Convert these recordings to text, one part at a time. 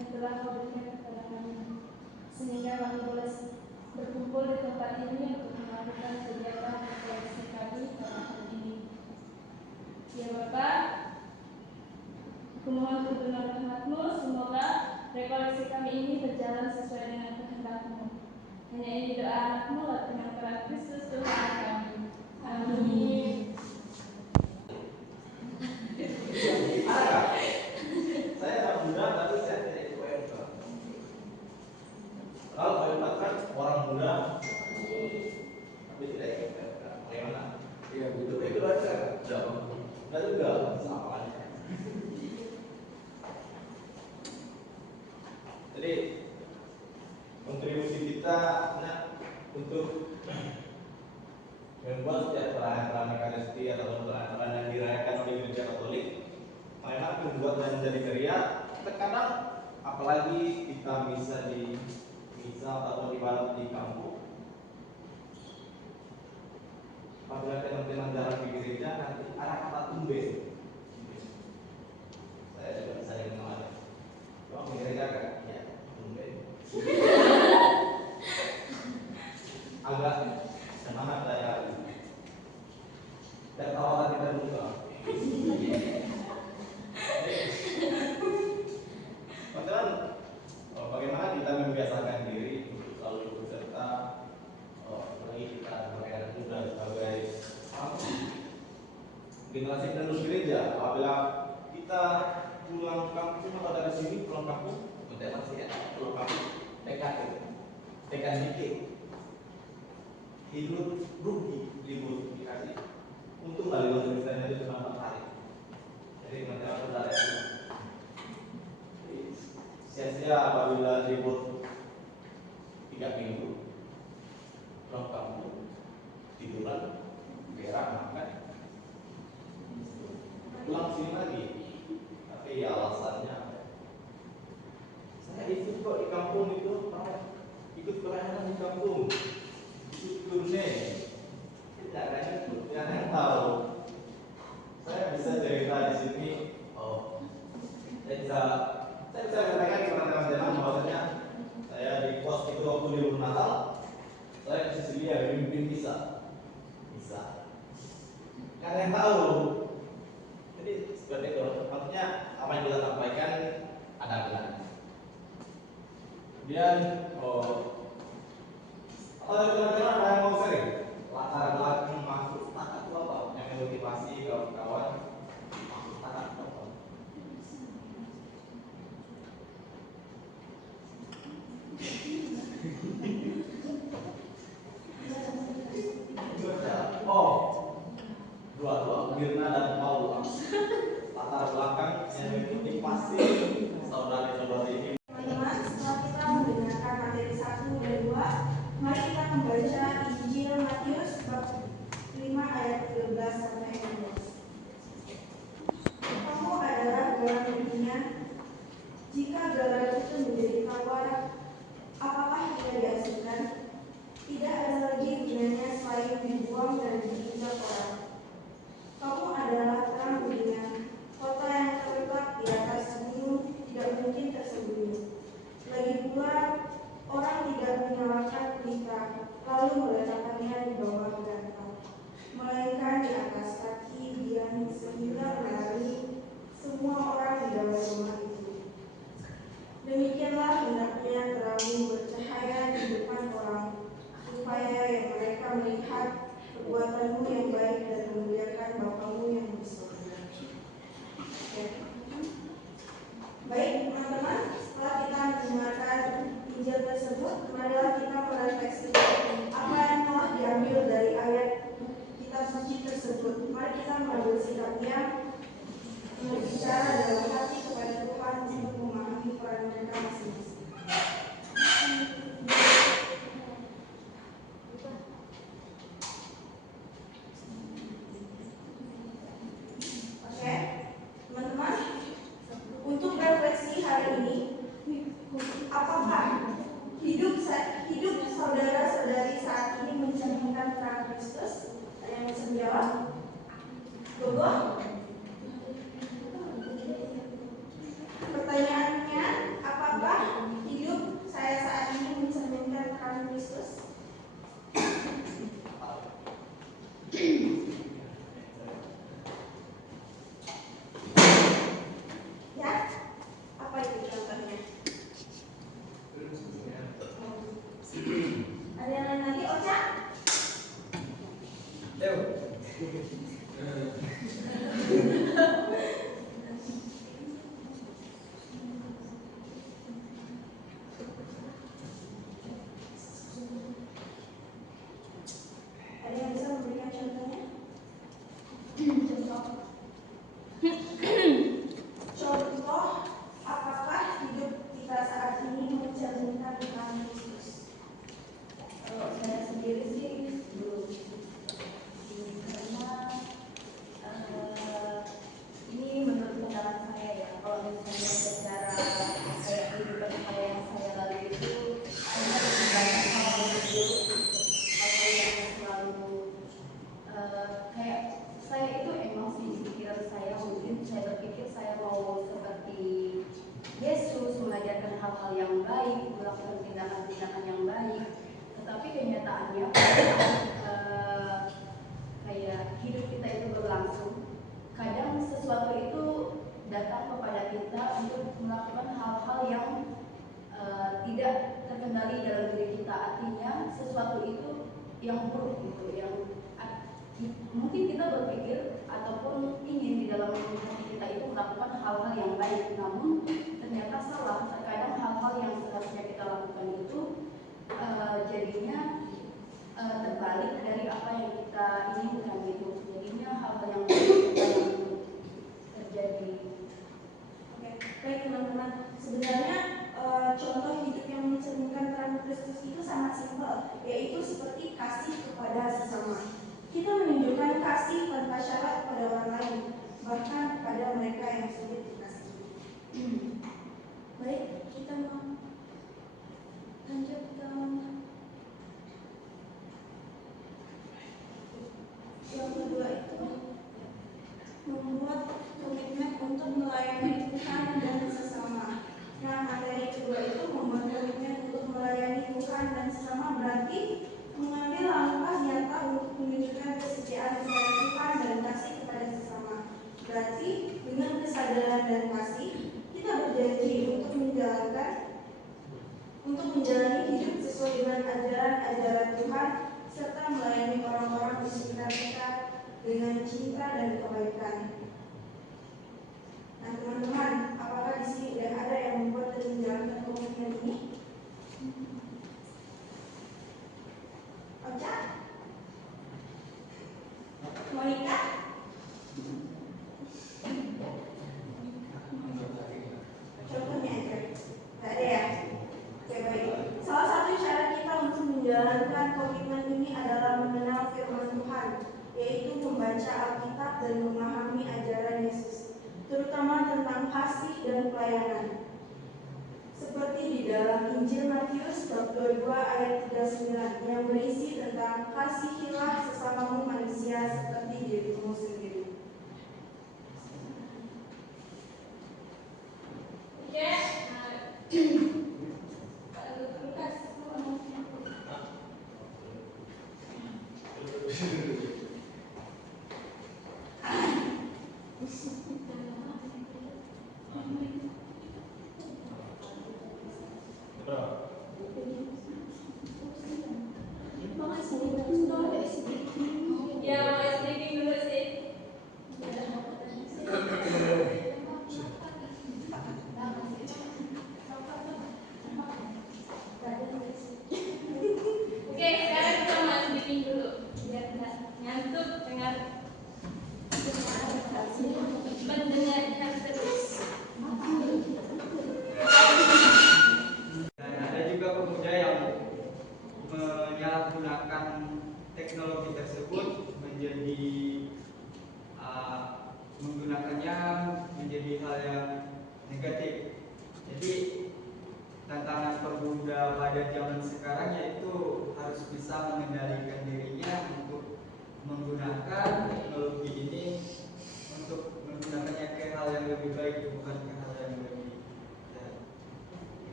yang telah Kau berikan kepada kami, sehingga kami boleh berkumpul di tempat ini untuk melakukan kegiatan rekoleksi kami pada hari ini. Ya Bapa, aku mohon tuntunan rahmat-Mu, semoga rekoleksi kami ini berjalan sesuai dengan kehendak-Mu. Hanya ini doa anak-Mu, dengan Tuhan Kristus Tuhan kami. Amin. Saya anak muda tapi saya tidak ikut UMK. Kalau UMK kan orang muda tapi tidak ikut UMK. Bagaimana? Iya, betul. Itu aja. Tidak juga sama aja. Jadi kontribusi kita untuk membuat setiap perayaan Ekaristi atau perayaan yang dirayakan oleh Gereja Katolik, memang membuat dan menjadi gereja. Terkadang apalagi kita bisa di atau ibadah di kampung, apabila teman-teman jarang di gereja, nanti ada kata tumben. Saya juga bisa mengenalnya. Kalau di gereja kan, ya tumben. Agak semangat saya. Dan tawaran kita juga. Teman-teman, bagaimana kita membiasakan diri untuk selalu berserta, lagi kita sebagai anak muda, sebagai generasi penerus gereja. Apabila kita pulang kampung atau dari sini pulang kampung, masih ya, pulang kampung, tekan dikit, hidup rugi libur dikasih. Untung lah libur misalnya itu cuma 4 hari. Jadi macam saudara itu sia-sia apabila libur 3 minggu pulang kampung, tiduran, berak, makan, pulang sini lagi. Tapi ya alasannya, saya ikut kok di kampung itu, ikut pelayanan di kampung, ikut kurne. Tidak ada yang tahu. Saya bisa cerita di sini. Saya bisa katakan kepada teman-teman bahwasanya saya di pos itu waktu libur Natal, saya di sini ya mimpin bisa. Nggak ada yang tahu. Jadi seperti itu. Maksudnya apa yang kita sampaikan ada benar. Kemudian teman-teman ada yang mau sharing latar belakang masuk takat itu apa? Yang motivasi kawan-kawan masuk takat itu apa? Dua Mirna dan Paula. Latar belakang yang motivasi saudari-saudari ini. Teman-teman, setelah kita mendengarkan materi 1 dan 2, mari kita membaca Injil Matius bab 5 ayat 13 sampai 15. Kamu adalah garam dunia. Jika garam itu menjadi tawar, apakah ia diasinkan? Tidak ada lagi gunanya selain dibuang dan diinjak orang. Kamu adalah terang dunia. Kota yang terletak di atas gunung tidak mungkin tersembunyi. Lagi pula, orang tidak menyalakan pelita lalu meletakkannya di bawah bantal, melainkan di atas kaki Dian sehingga mengenali semua orang di dalam rumah itu. Demikianlah hendaknya terangmu bercahaya di depan orang, supaya yang mereka melihat perbuatanmu yang baik dan memuliakan Bapamu yang di surga. Baik teman-teman, setelah kita mendengarkan Injil tersebut, marilah kita merefleksi apa yang telah diambil dari ayat kitab suci tersebut. Mari kita mengambil sikapnya, berbicara dalam hati kepada Tuhan untuk memahami peran mereka masing-masing. Oke, teman-teman, untuk refleksi hari ini, apakah hidup saudara-saudari saat ini mencerminkan terang Kristus? Ada yang bisa menjawab? Gogo? Pertanyaannya, apakah hidup saya saat ini mencerminkan terang Kristus? Ya, apa itu contohnya? Ada yang lain lagi, Ocha? Ada yang bisa memberikan contohnya? Contoh, apakah hidup kita saat ini mencerminkan tentang Kristus? Kalau saya sendiri sih belum, karena ini menurut pendapat saya ya. Kalau misalnya secara kayak kehidupan saya yang saya lalui itu hanya lebih banyak hal-hal yang buruk, hal-hal yang selalu kayak saya itu emosi di pikiran saya. Mungkin saya berpikir saya mau seperti Yesus, mengajarkan hal-hal yang baik, melakukan tindakan-tindakan yang baik. Tetapi kenyataannya kayak hidup kita itu berlangsung. Kadang sesuatu itu datang kepada kita untuk melakukan hal-hal yang tidak terkendali dalam diri kita. Artinya sesuatu itu yang buruk gitu, yang mungkin kita berpikir ataupun ingin di dalam hati kita itu melakukan hal-hal yang baik, namun ternyata salah. Terkadang hal-hal yang seharusnya kita lakukan itu jadinya terbalik dari apa yang kita inginkan gitu. Jadinya hal-hal yang terjadi. Oke, baik teman-teman. Sebenarnya contoh hidup yang mencerminkan terang Kristus itu sangat simpel, yaitu seperti kasih kepada sesama. Kita menunjukkan kasih tanpa syarat kepada orang lain, bahkan kepada mereka yang sulit dikasihi. Baik, kita mau lanjut ke yang kedua itu membuat komitmen untuk melayani Tuhan dan sesama. Nah, materi kedua itu membuat komitmen untuk melayani Tuhan dan sesama berarti mengambil langkah nyata untuk menunjukkan kesetiaan kepada Tuhan dan kasih kepada sesama. Berarti dengan kesadaran dan kasih kita berjanji untuk menjalani hidup sesuai dengan ajaran-ajaran Tuhan serta melayani orang-orang di sekitar kita dengan cinta dan kebaikan. Nah, teman-teman, apakah di sini sudah ada yang membuat dan menjalankan komitmen ini? Ocha? Monica? Contohnya aja. Tidak ada ya? Oke, baik. Salah satu cara kita untuk menjalankan komitmen ini adalah mengenal firman Tuhan, yaitu membaca Alkitab dan memahami ajaran Yesus, terutama tentang kasih dan pelayanan. Seperti di dalam Injil Matius bab 22 ayat 39 yang berisi tentang kasihilah sesamamu manusia seperti dirimu sendiri. Oke,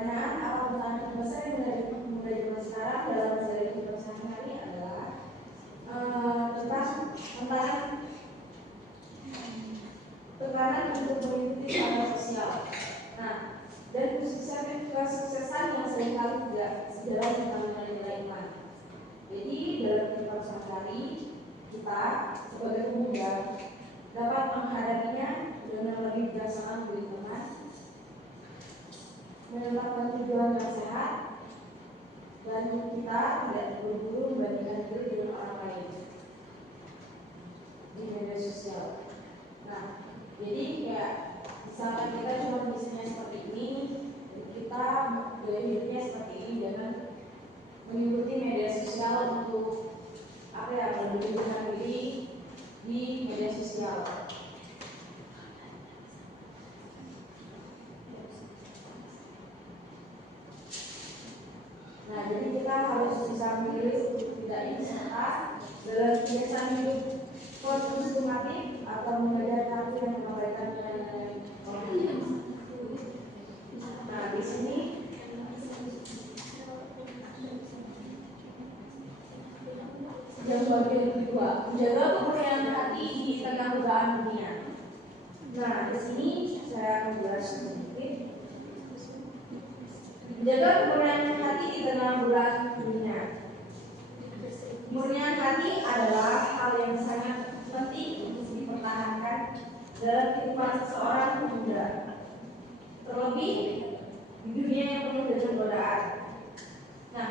Pertanyaan apa pesan terbesar yang dari pemuda zaman sekarang dalam menjalani hidup sehari-hari adalah tekanan untuk mengikuti standar sosial. Nah, dan kesuksesan yang seringkali tidak sejalan dengan nilai-nilai iman. Jadi dalam kehidupan sehari-hari kita sebagai pemuda dapat menghadapinya dengan lebih bijaksana berlingkungan, menetapkan tujuan yang sehat, dan kita tidak terburu-buru membandingkan diri dengan orang lain di media sosial. Nah, jadi kayak misalkan kita cuma bisnisnya seperti ini, kita gaya hidupnya seperti ini, jangan mengikuti media sosial untuk melebih-lebihkan diri di media sosial. Nah, jadi kita harus bisa memilih untuk tidak ikut-serta dalam kebiasaan hidup konsumtif atau mengejar target yang mengabaikan nilai-nilai moral. Nah, di sini yang bagian kedua, menjaga kemurnian hati di tengah godaan dunia. Nah, di sini saya akan jelas sedikit. Menjaga kemurnian hati di tengah godaan dunia. Kemurnian hati adalah hal yang sangat penting untuk dipertahankan dalam kehidupan seseorang pemuda, terlebih di dunia yang penuh dengan godaan. Nah,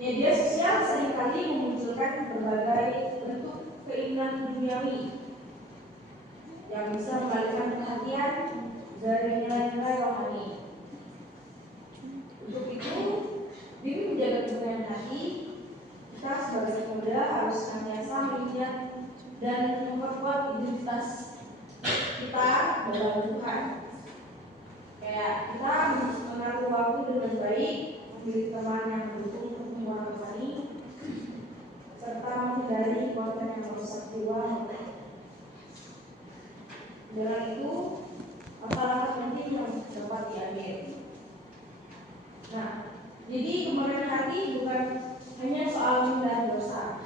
media sosial seringkali memunculkan berbagai bentuk keinginan duniawi yang bisa mengalihkan perhatian dari nilai-nilai rohani. Untuk itu, demi menjaga kemurnian hati, kita sebagai pemuda harus senantiasa mengingat dan memperkuat identitas kita dalam Tuhan. Kayak kita mengatur waktu dengan baik, memilih teman yang mendukung pertumbuhan rohani, serta menghindari konten yang merusak jiwa. Dengan itu, langkah penting yang dapat diambil. Nah, jadi kemurnian hati bukan hanya soal menghindari dosa,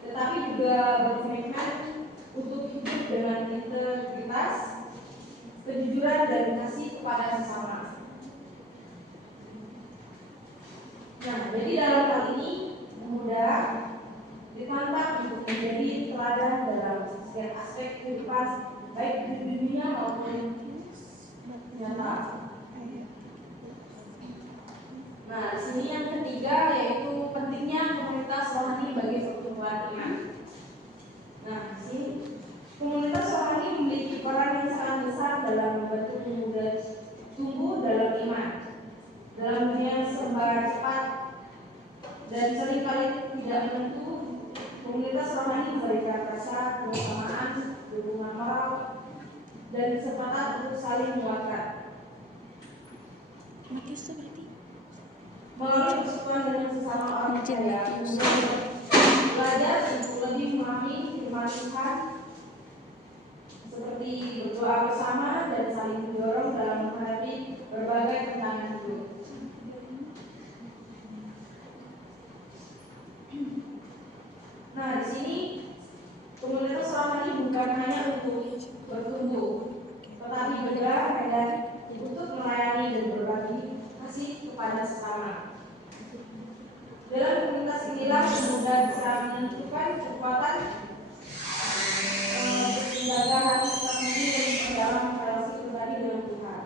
tetapi juga berkomitmen untuk hidup dengan integritas, kejujuran, dan kasih kepada sesama. Nah, jadi dalam hal ini pemuda ditantang untuk menjadi teladan dalam setiap aspek kehidupan, baik di dunia maupun nyata. Nah, di sini yang ketiga yaitu pentingnya komunitas rohani bagi pertumbuhan iman. Nah, di sini komunitas rohani memiliki peran yang sangat besar dalam membantu pemuda tumbuh dalam iman. Dalam dunia yang serba cepat dan seringkali tidak menentu, komunitas rohani memberikan rasa kebersamaan, dukungan moral, dan kesempatan untuk saling menguatkan. Melalui persekutuan dengan sesama orang percaya, belajar untuk lebih memahami firman Tuhan, seperti berdoa bersama dan saling mendorong dalam menghadapi berbagai tantangan hidup. Nah, di sini komunitas rohani bukan hanya untuk bertumbuh, tetapi juga untuk melayani dan berbagi kasih kepada sesama. Dalam komunitas inilah pemuda bisa menentukan kekuatan menjaga hati sendiri dan memperdalam relasi pribadi dengan Tuhan.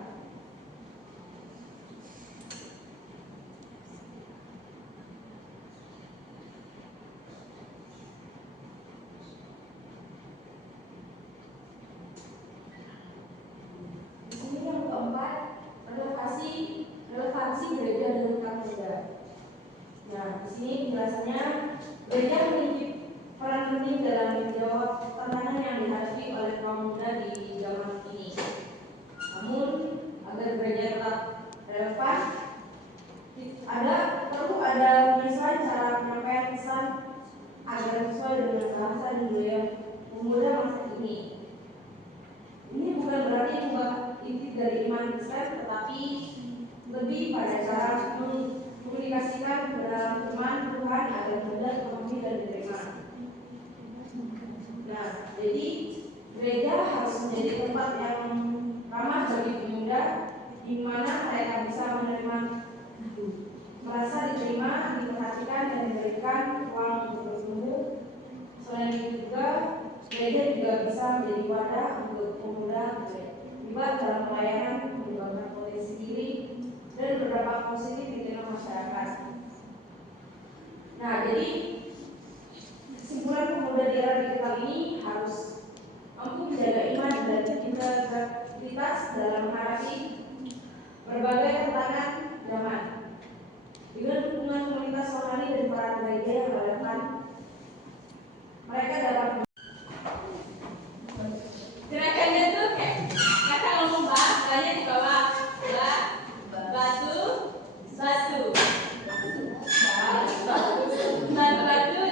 Di sini yang keempat, relevansi gereja dengan kaum muda. Nah, di sini penjelasannya, gereja memiliki peran penting dalam menjawab tantangan yang dihadapi oleh kaum muda di zaman ini. Namun, agar gereja tetap relevan, perlu ada penyesuaian cara penyampaian pesan agar sesuai dengan bahasa dan budaya pemuda masa ini. Ini bukan berarti mengubah inti dari iman Kristen, tetapi lebih mengajarkan ke dalam firman Tuhan agar mudah dipahami dan diterima. Nah, jadi gereja harus menjadi tempat yang ramah bagi pemuda, di mana mereka bisa merasa diterima, diperhatikan, dan diberikan ruang untuk bertumbuh. Selain itu juga, gereja juga bisa menjadi wadah untuk pemuda terlibat dalam pelayanan, mengembangkan potensi diri, dan berdampak positif di tengah masyarakat. Nah, jadi kesimpulan pemuda di era digital ini harus mampu menjaga iman dan integritas dalam menghadapi berbagai tantangan zaman. Dengan dukungan komunitas rohani dan para gereja yang relevan, mereka dapat gerakannya tuh kayak kakak ngomong banyak di bawah batu batu ada saya batu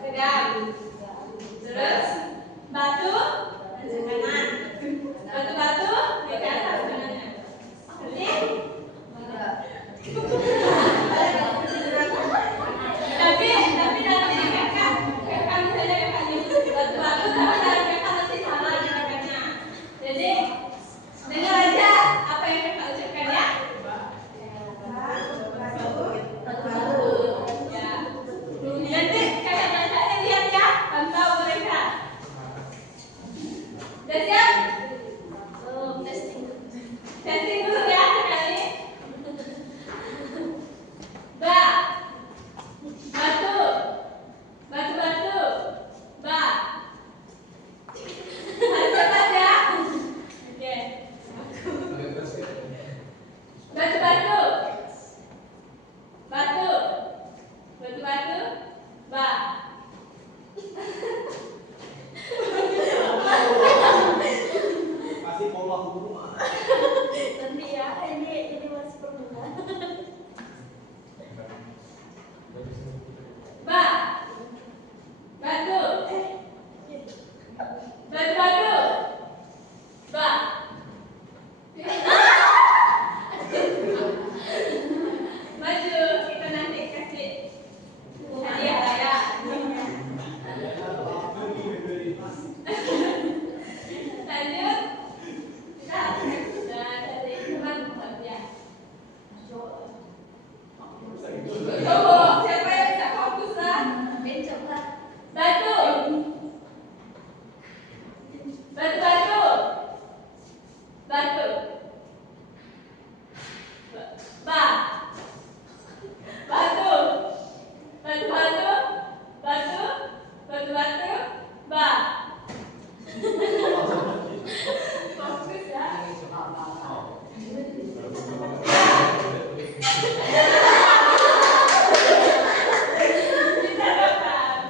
tegak terus batu kanan batu ke atas kanannya nanti tapi nanti kakak misalnya kakak nyebut batu-batu tapi nanti kakak nanti salah gerakannya. Jadi dengar aja apa yang kakak ucapkan ya. Ya. Nanti kakak tanya lihat ya, pantau mereka. Udah siap? Testing dulu ya sekali. Batu, harus cepat ya. Oke. Kasih pola hukum. Nanti ya, ini masih permulaan. Maju, kita nanti kasih hadiah lah ya. Lanjut, kita dari teman ya. Coba, siapa yang bisa fokus lah? Batu. Fokus ya. Kita dapat.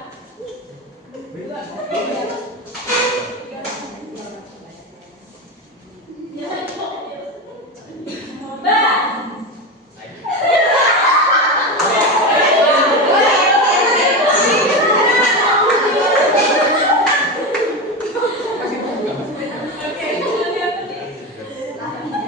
Oke,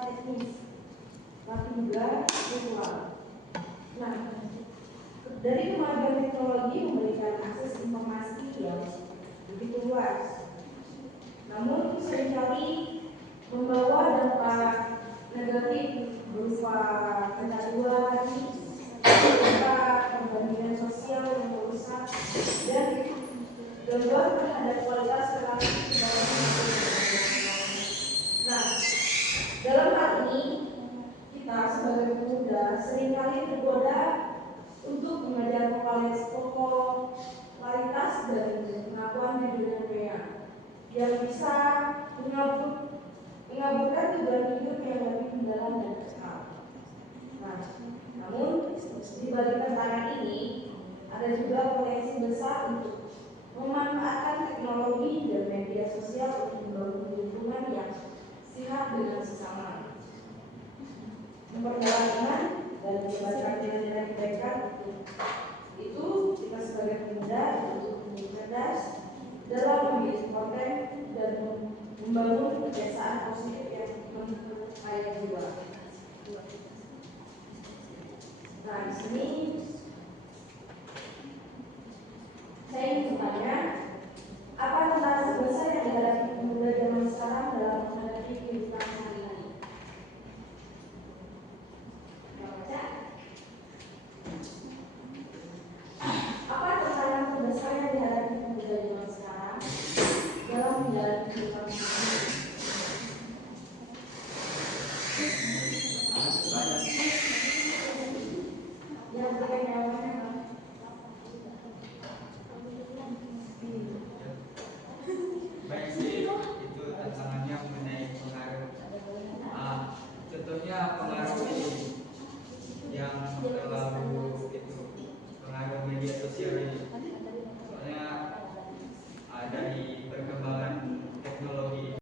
teknis, tapi juga visual. Nah, dari kemajuan teknologi memberikan akses informasi yang begitu luas, namun seringkali membawa dampak negatif berupa kecanduan, berupa perbandingan sosial yang merusak, dan gangguan terhadap kualitas relasi dalam hidup. Nah, dalam hal ini kita sebagai pemuda seringkali tergoda untuk mengajar popularitas dan pengakuan di dunia maya yang bisa mengaburkan tujuan hidup yang lebih mendalam dan kekal. Nah, namun di balik tantangan ini ada juga potensi besar untuk memanfaatkan teknologi dan media sosial untuk membangun hubungan yang sehat dengan sesama, memperdalam iman dan menyebarkan nilai-nilai kebaikan. Itu kita sebagai pemuda untuk menjadi cerdas dalam memilih konten dan membangun kebiasaan positif yang memperkaya jiwa. Nah, di sini saya ingin bertanya, apa tantangan terbesar yang dihadapi pemuda zaman sekarang dalam menghadapi kehidupan sehari-hari? Baca. Apa tantangan terbesar yang dihadapi pemuda zaman sekarang dalam menjalani kehidupan sehari-hari? Yang berkaitan